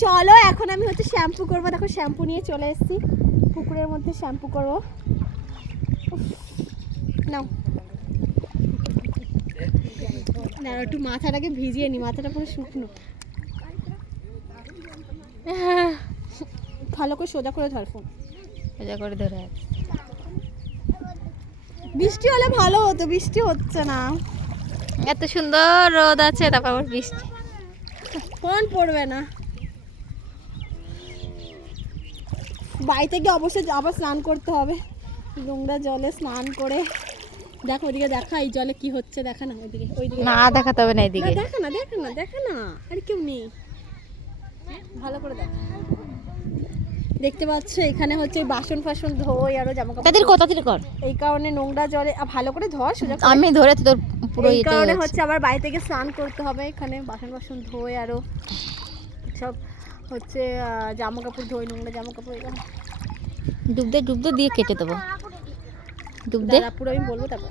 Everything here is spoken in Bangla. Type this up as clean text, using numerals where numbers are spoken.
চলো এখন আমি হচ্ছে শ্যাম্পু করবো। দেখো শ্যাম্পু নিয়ে চলে এসেছি, পুকুরের মধ্যে শ্যাম্পু করবো। নাও না, একটু মাথাটাকে ভিজিয়ে নি, মাথাটা পুরো শুকনো। ভালো করে সোজা করে ধর ফোন, সোজা করে ধরে। বৃষ্টি হলে ভালো হতো, বৃষ্টি হচ্ছে না। এত সুন্দর রোদ আছে, তারপর আবার বৃষ্টি। ফোন পড়বে না। বাড়িতে গিয়ে অবশ্যই আবার স্নান করতে হবে, নোংরা জলে স্নান করে। দেখো ওইদিকে, দেখা এই জলে কি হচ্ছে, দেখা না ওইদিকে, ওইদিকে না দেখাতে হবে না এদিকে। দেখা না, দেখা না, দেখা না, আরে কেউ নেই, ভালো করে দেখ। দেখতে পাচ্ছ এখানে হচ্ছে বাসন ফাসন ধোই আরো জামা কাপড়, তাদের তাড়াতাড়ি কর। এই কারণে নোংরা জলে ভালো করে ধর সোজা করে। আমি ধরে তো তোর পুরো এই ইতে কারণে হচ্ছে। হচ্ছে আবার বাড়ি থেকে স্নান করতে হবে, এখানে বাসন বাসন ধোই আরো সব হচ্ছে জামা কাপড় ধোই, নোংরা জামা কাপড়। ডুব দে দিয়ে কেটে দেবো। ডুব দে। পুরো আমি বলবো তারপর।